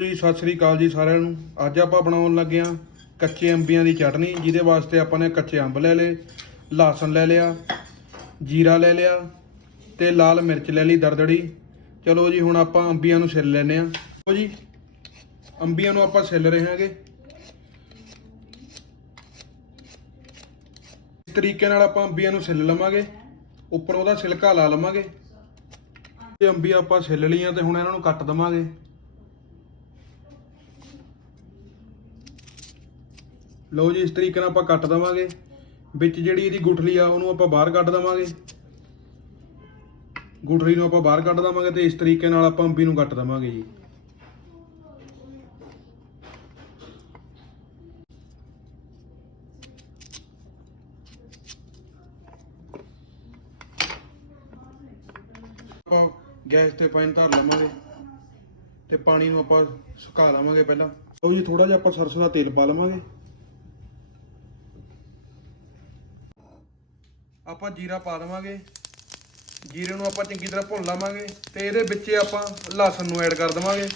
ਜੀ ਸਤਿ ਸ੍ਰੀ ਅਕਾਲ ਜੀ ਸਾਰਿਆਂ ਨੂੰ। ਅੱਜ ਆਪਾਂ ਬਣਾਉਣ ਲੱਗੇ ਆ ਕੱਚੇ ਅੰਬੀਆਂ ਦੀ ਚਟਨੀ, ਜਿਹਦੇ ਵਾਸਤੇ ਆਪਾਂ ਨੇ ਕੱਚੇ ਅੰਬ ਲੈ ਲਏ, ਲਸਣ ਲੈ ਲਿਆ, ਜੀਰਾ ਲੈ ਲਿਆ ਤੇ ਲਾਲ ਮਿਰਚ ਲੈ ਲਈ ਦਰਦੜੀ। ਚਲੋ ਜੀ, ਹੁਣ ਆਪਾਂ ਅੰਬੀਆਂ ਨੂੰ ਛਿੱਲ ਲੈਨੇ ਆ ਲਓ ਜੀ, ਅੰਬੀਆਂ ਨੂੰ ਆਪਾਂ ਛਿੱਲ ਰਹੇ ਹਾਂਗੇ। ਇਸ ਤਰੀਕੇ ਨਾਲ ਆਪਾਂ ਅੰਬੀਆਂ ਨੂੰ ਛਿੱਲ ਲਵਾਂਗੇ। ਉੱਪਰ ਉਹਦਾ ਛਿਲਕਾ ਲਾ ਲਵਾਂਗੇ। ਤੇ ਅੰਬੀਆਂ ਆਪਾਂ ਛਿੱਲ ਲਈਆਂ ਤੇ ਹੁਣ ਇਹਨਾਂ ਨੂੰ ਕੱਟ ਦਵਾਂਗੇ। ਲਓ ਜੀ, ਇਸ ਤਰੀਕੇ ਨਾਲ ਆਪਾਂ ਕੱਟ ਦਵਾਂਗੇ। ਵਿੱਚ ਜਿਹੜੀ ਇਹਦੀ ਗੁਠਲੀ ਆ, ਉਹਨੂੰ ਆਪਾਂ ਬਾਹਰ ਕੱਢ ਦਵਾਂਗੇ। ਗੁਠਲੀ ਨੂੰ ਆਪਾਂ ਬਾਹਰ ਕੱਢ ਦਵਾਂਗੇ ਤੇ ਇਸ ਤਰੀਕੇ ਨਾਲ ਆਪਾਂ ਅੰਬੀ ਨੂੰ ਕੱਟ ਦਵਾਂਗੇ ਜੀ। ਆਪਾਂ ਗੈਸ ਤੇ ਪਾਣੀ ਧਰ ਲਵਾਂਗੇ ਤੇ ਪਾਣੀ ਨੂੰ ਆਪਾਂ ਸੁਕਾ ਲਵਾਂਗੇ ਪਹਿਲਾਂ। ਲਓ ਜੀ ਥੋੜਾ ਜਿਹਾ ਆਪਾਂ ਸਰਸੋਂ ਦਾ ਤੇਲ ਪਾ ਲਵਾਂਗੇ। ਆਪਾਂ ਜੀਰਾ ਪਾ ਦੇਵਾਂਗੇ। ਜੀਰੇ ਨੂੰ ਆਪਾਂ ਚੰਗੀ ਤਰ੍ਹਾਂ ਭੁੰਨ ਲਵਾਂਗੇ ਤੇ ਇਹਦੇ ਵਿੱਚ ਆਪਾਂ ਲਸਣ ਨੂੰ ਐਡ ਕਰ ਦੇਵਾਂਗੇ।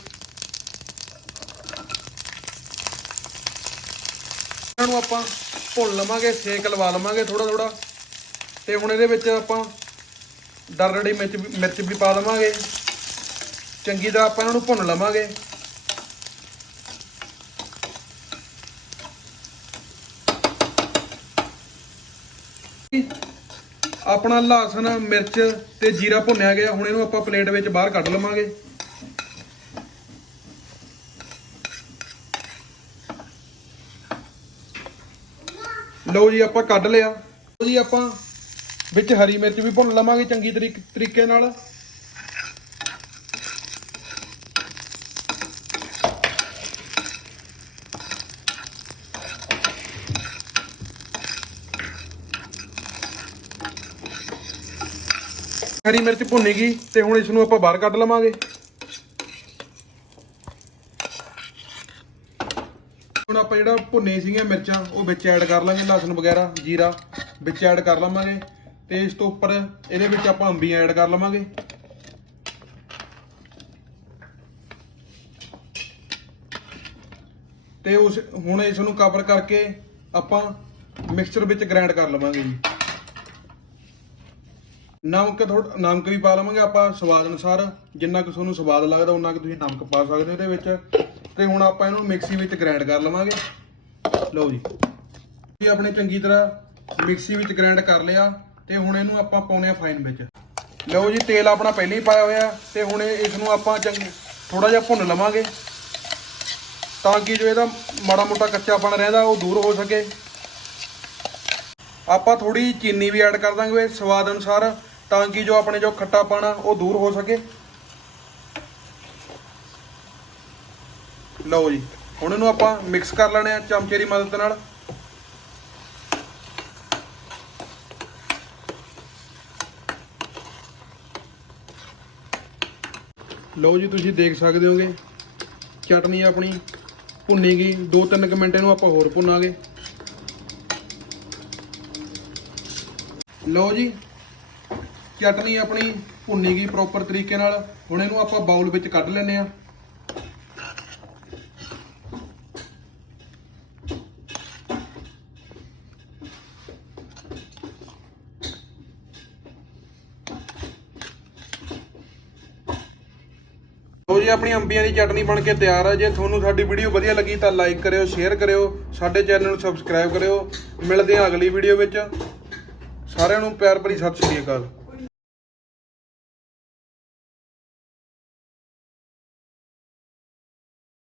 ਇਹਨਾਂ ਨੂੰ ਆਪਾਂ ਭੁੰਨ ਲਵਾਂਗੇ ਸੇਕ ਲਵਾ ਲਵਾਂਗੇ ਥੋੜਾ ਥੋੜਾ ਤੇ ਹੁਣ ਇਹਦੇ ਵਿੱਚ ਆਪਾਂ ਦਰੜੀ ਮਿਰਚ ਵੀ- ਮਿਰਚ ਵੀ ਪਾ ਦੇਵਾਂਗੇ। ਚੰਗੀ ਤਰ੍ਹਾਂ ਆਪਾਂ ਇਹਨਾਂ ਨੂੰ ਭੁੰਨ ਲਵਾਂਗੇ। ਆਪਣਾ ਲਸਣ, ਮਿਰਚ ਤੇ ਜੀਰਾ ਭੁੰਨਿਆ ਗਿਆ। ਹੁਣ ਇਹਨੂੰ ਆਪਾਂ ਪਲੇਟ ਵਿੱਚ ਬਾਹਰ ਕੱਢ ਲਵਾਂਗੇ। ਲਓ ਜੀ, ਆਪਾਂ ਕੱਢ ਲਿਆ। ਲਓ ਜੀ, ਆਪਾਂ ਵਿੱਚ ਹਰੀ ਮਿਰਚ ਵੀ ਭੁੰਨ ਲਵਾਂਗੇ ਚੰਗੀ ਤਰੀਕ- ਤਰੀਕੇ ਨਾਲ। ਹਰੀ ਮਿਰਚ ਭੁੰਨੀ ਗਈ ਤੇ ਹੁਣ ਇਸ ਨੂੰ ਆਪਾਂ ਬਾਹਰ ਕੱਢ ਲਵਾਂਗੇ। ਹੁਣ ਆਪਾਂ ਜਿਹੜਾ ਭੁੰਨੇ ਸੀਗੀਆਂ ਮਿਰਚਾਂ, ਉਹ ਵਿੱਚ ਐਡ ਕਰ ਲਾਂਗੇ ਲਸਣ ਵਗੈਰਾ, ਜੀਰਾ ਵਿੱਚ ਐਡ ਕਰ ਲਵਾਂਗੇ ਤੇ ਇਸ ਤੋਂ ਉੱਪਰ ਇਹਦੇ ਵਿੱਚ ਆਪਾਂ ਅੰਬੀਆਂ ਐਡ ਕਰ ਲਵਾਂਗੇ। ਤੇ ਉਸ ਹੁਣ ਇਸ ਨੂੰ ਕਵਰ ਕਰਕੇ ਆਪਾਂ ਮਿਕਸਚਰ ਵਿੱਚ ਗ੍ਰਾਈਂਡ ਕਰ ਲਵਾਂਗੇ ਜੀ। ਨਮਕ ਥੋੜਾ ਨਮਕ ਵੀ ਪਾ ਲਵਾਂਗੇ ਆਪਾਂ ਸਵਾਦ ਅਨੁਸਾਰ। ਜਿੰਨਾ ਕੁ ਤੁਹਾਨੂੰ ਸਵਾਦ ਲੱਗਦਾ ਉਹਨਾਂ ਕੁ ਤੁਸੀਂ ਨਮਕ ਪਾ ਸਕਦੇ ਹੋ ਇਹਦੇ ਵਿੱਚ। ਤੇ ਹੁਣ ਆਪਾਂ ਇਹਨੂੰ ਮਿਕਸੀ ਵਿੱਚ ਗ੍ਰਾਈਂਡ ਕਰ ਲਵਾਂਗੇ। ਲਓ ਜੀ। ਇਹ ਆਪਣੇ ਚੰਗੀ ਤਰ੍ਹਾਂ ਮਿਕਸੀ ਵਿੱਚ ਗ੍ਰਾਈਂਡ ਕਰ ਲਿਆ ਤੇ ਹੁਣ ਇਹਨੂੰ ਆਪਾਂ ਪਾਉਣੇ ਆ ਫਾਈਨ ਵਿੱਚ। ਲਓ ਜੀ, ਤੇਲ ਆਪਣਾ ਪਹਿਲਾਂ ਹੀ ਪਾਇਆ ਹੋਇਆ ਤੇ ਹੁਣ ਇਹ- ਇਸ ਨੂੰ ਆਪਾਂ ਚੰਗੀ ਥੋੜਾ ਜਿਹਾ ਭੁੰਨ ਲਵਾਂਗੇ। ਤਾਂ ਕਿ ਜੋ ਇਹਦਾ ਮਾੜਾ ਮੋਟਾ ਕੱਚਾਪਣ ਰਹਿੰਦਾ, ਉਹ ਦੂਰ ਹੋ ਸਕੇ। ਆਪਾਂ ਥੋੜੀ ਚੀਨੀ ਵੀ ਐਡ ਕਰ ਦਾਂਗੇ ਸਵਾਦ ਅਨੁਸਾਰ। ਤਾਂ ਕਿ ਜੋ ਆਪਣੇ ਜੋ ਖੱਟਾਪਣ ਆ ਉਹ ਦੂਰ ਹੋ ਸਕੇ। ਲਓ ਜੀ, ਹੁਣ ਇਹਨੂੰ ਆਪਾਂ ਮਿਕਸ ਕਰ ਲੈਣੇ ਆ ਚਮਚੇ ਦੀ ਮਦਦ ਨਾਲ। ਲਓ ਜੀ, ਤੁਸੀਂ ਦੇਖ ਸਕਦੇ ਹੋਗੇ, ਚਟਨੀ ਆਪਣੀ ਭੁੰਨੀ ਗਈ। 2-3 ਮਿੰਟ ਇਹਨੂੰ ਆਪਾਂ ਹੋਰ ਭੁੰਨਾਂਗੇ। ਲਓ ਜੀ ਚਟਨੀ ਆਪਣੀ ਭੁੰਨੀ ਗਈ ਪ੍ਰੋਪਰ ਤਰੀਕੇ ਨਾਲ। ਹੁਣ ਇਹਨੂੰ ਆਪਾਂ ਬਾਉਲ ਵਿੱਚ ਕੱਢ ਲੈਨੇ ਆ ਲਓ ਜੀ, ਆਪਣੀ ਅੰਬੀਆਂ ਦੀ ਚਟਨੀ ਬਣ ਕੇ ਤਿਆਰ ਹੈ ਜੇ ਤੁਹਾਨੂੰ ਸਾਡੀ ਵੀਡੀਓ ਵਧੀਆ ਲੱਗੀ ਤਾਂ ਲਾਈਕ ਕਰਿਓ ਸ਼ੇਅਰ ਕਰਿਓ, ਸਾਡੇ ਚੈਨਲ ਨੂੰ ਸਬਸਕ੍ਰਾਈਬ ਕਰਿਓ। ਮਿਲਦੇ ਹਾਂ ਅਗਲੀ ਵੀਡੀਓ ਵਿੱਚ। ਸਾਰਿਆਂ ਨੂੰ ਪਿਆਰ ਭਰੀ ਸਤਿ ਸ਼੍ਰੀ ਅਕਾਲ।